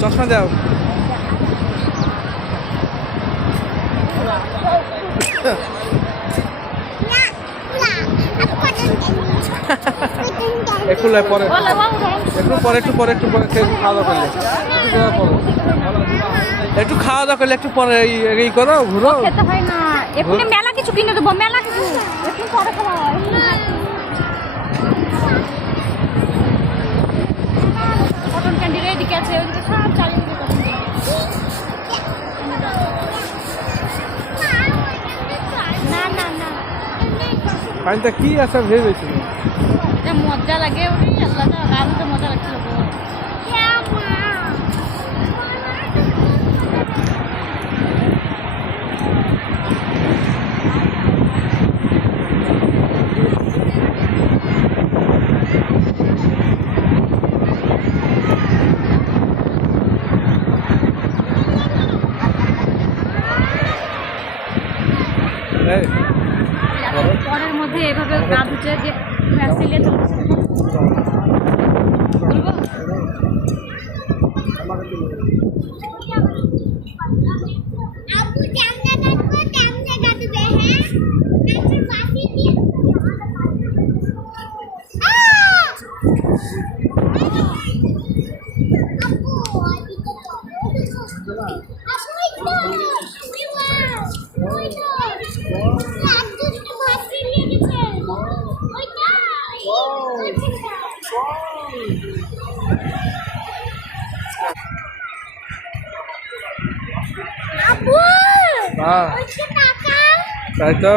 চশমা দাও। একটু পরে খাওয়া দাওয়া করলে একটু খাওয়া দাওয়া করলে একটু পরে এই করো ঘুরো। খেতে হয় না, এখানে মেলা কিছু কিনে দেবো, মেলা কিছু একটু পরে খাওয়া হয়। কটন ক্যান্ডির এদিকে আছে, ওইদিকে সব চালিয়ে দেবে কটন ক্যান্ডি। না না না, পানিটা কি আছে ভেবেছিল, এটা মজা লাগে, ওই আল্লাহ আলুতে মজা লাগছিল। পরের মধ্যে এভাবে গা ধুচ্ছে যে ভ্যাসলিনে চলছে। বলবো আপু কেমনে দেখবো, কেমনে গা ধুবে? হ্যাঁ নাকি ফাঁসি দিয়ে তাই তো।